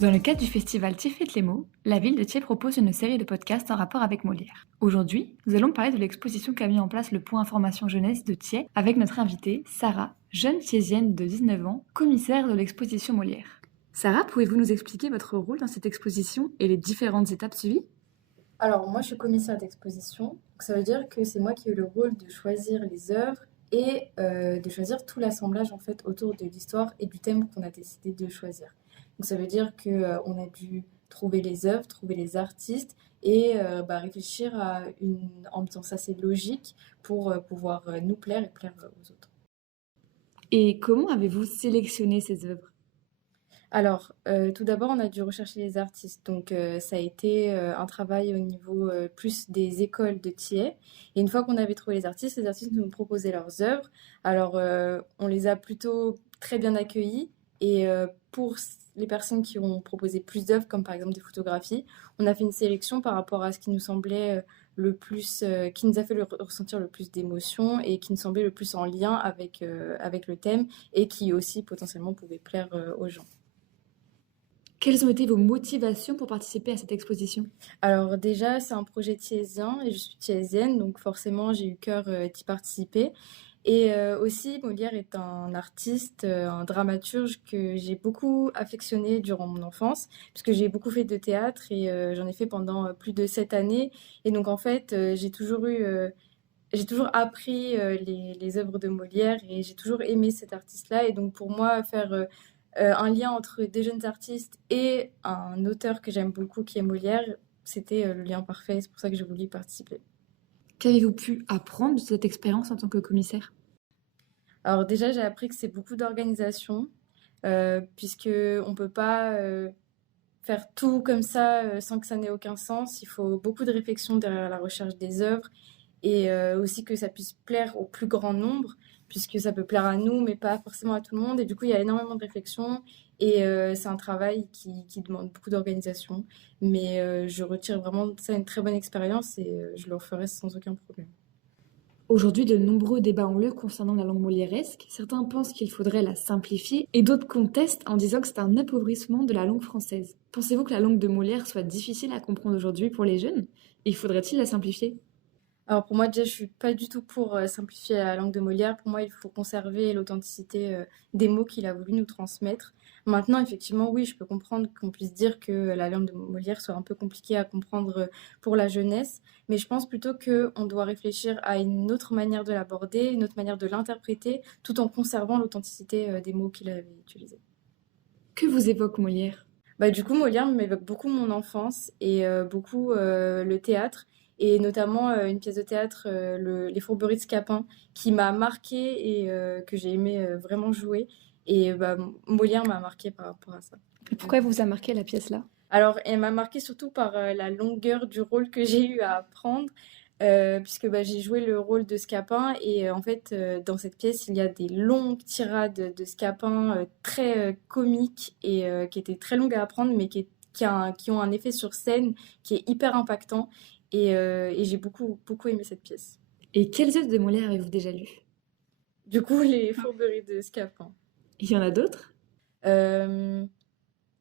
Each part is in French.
Dans le cadre du festival Thiers fête les mots, la ville de Thiers propose une série de podcasts en rapport avec Molière. Aujourd'hui, nous allons parler de l'exposition qu'a mis en place le Point Information Jeunesse de Thiers avec notre invitée, Sarah, jeune thiésienne de 19 ans, commissaire de l'exposition Molière. Sarah, pouvez-vous nous expliquer votre rôle dans cette exposition et les différentes étapes suivies ? Alors, moi, je suis commissaire d'exposition. Donc, ça veut dire que c'est moi qui ai eu le rôle de choisir les œuvres et de choisir tout l'assemblage en fait autour de l'histoire et du thème qu'on a décidé de choisir. Donc, ça veut dire qu'on a dû trouver les œuvres, trouver les artistes et réfléchir à une ambiance assez logique pour pouvoir nous plaire et plaire aux autres. Et comment avez-vous sélectionné ces œuvres ? Alors, tout d'abord, on a dû rechercher les artistes. Donc, ça a été un travail au niveau plus des écoles de Thiers. Et une fois qu'on avait trouvé les artistes nous ont proposé leurs œuvres. Alors, on les a plutôt très bien accueillis. Et pour les personnes qui ont proposé plus d'œuvres, comme par exemple des photographies, on a fait une sélection par rapport à ce qui nous semblait le plus, qui nous a fait ressentir le plus d'émotions et qui nous semblait le plus en lien avec le thème et qui aussi potentiellement pouvait plaire aux gens. Quelles ont été vos motivations pour participer à cette exposition ? Alors déjà, c'est un projet thiésien et je suis thiésienne, donc forcément j'ai eu cœur d'y participer. Et aussi, Molière est un artiste, un dramaturge que j'ai beaucoup affectionné durant mon enfance, puisque j'ai beaucoup fait de théâtre et j'en ai fait pendant plus de 7 années. Et donc en fait, j'ai toujours appris les œuvres de Molière et j'ai toujours aimé cet artiste-là. Et donc pour moi, faire un lien entre des jeunes artistes et un auteur que j'aime beaucoup qui est Molière, c'était le lien parfait. C'est pour ça que j'ai voulu y participer. Qu'avez-vous pu apprendre de cette expérience en tant que commissaire ? Alors déjà, j'ai appris que c'est beaucoup d'organisation, puisque on peut pas faire tout comme ça sans que ça n'ait aucun sens. Il faut beaucoup de réflexion derrière la recherche des œuvres et aussi que ça puisse plaire au plus grand nombre, puisque ça peut plaire à nous, mais pas forcément à tout le monde. Et du coup, il y a énormément de réflexion et c'est un travail qui demande beaucoup d'organisation. Mais je retire vraiment de ça une très bonne expérience et je le referai sans aucun problème. Aujourd'hui, de nombreux débats ont lieu concernant la langue molièresque. Certains pensent qu'il faudrait la simplifier et d'autres contestent en disant que c'est un appauvrissement de la langue française. Pensez-vous que la langue de Molière soit difficile à comprendre aujourd'hui pour les jeunes ? Et faudrait-il la simplifier ? Alors pour moi, déjà, je suis pas du tout pour simplifier la langue de Molière. Pour moi, il faut conserver l'authenticité des mots qu'il a voulu nous transmettre. Maintenant, effectivement, oui, je peux comprendre qu'on puisse dire que la langue de Molière soit un peu compliquée à comprendre pour la jeunesse, mais je pense plutôt qu'on doit réfléchir à une autre manière de l'aborder, une autre manière de l'interpréter, tout en conservant l'authenticité des mots qu'il avait utilisés. Que vous évoque Molière ? Du coup, Molière m'évoque beaucoup mon enfance et beaucoup le théâtre, et notamment une pièce de théâtre, Les Fourberies de Scapin, qui m'a marquée et que j'ai aimé vraiment jouer. Et Molière m'a marquée par rapport à ça. Et pourquoi vous a marqué la pièce là ? Alors, elle m'a marquée surtout par la longueur du rôle que j'ai eu à apprendre, puisque j'ai joué le rôle de Scapin et en fait, dans cette pièce, il y a des longues tirades de Scapin très comiques et qui étaient très longues à apprendre, mais qui ont un effet sur scène qui est hyper impactant et j'ai beaucoup, beaucoup aimé cette pièce. Et quelles œuvres de Molière avez-vous déjà lues ? Du coup, Les Fourberies de Scapin. Il y en a d'autres ?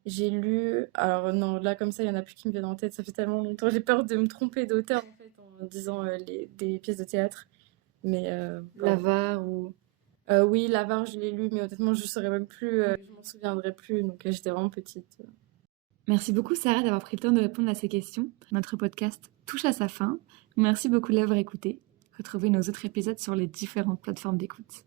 J'ai lu, alors non, là comme ça, il n'y en a plus qui me viennent en tête, ça fait tellement longtemps, j'ai peur de me tromper d'auteur en fait en disant des pièces de théâtre. Mais L'Avare ou... oui, L'Avare, je l'ai lu, mais honnêtement, je ne saurais même plus, je m'en souviendrai plus, donc j'étais vraiment petite. Merci beaucoup Sarah d'avoir pris le temps de répondre à ces questions. Notre podcast touche à sa fin. Merci beaucoup de l'avoir écouté. Retrouvez nos autres épisodes sur les différentes plateformes d'écoute.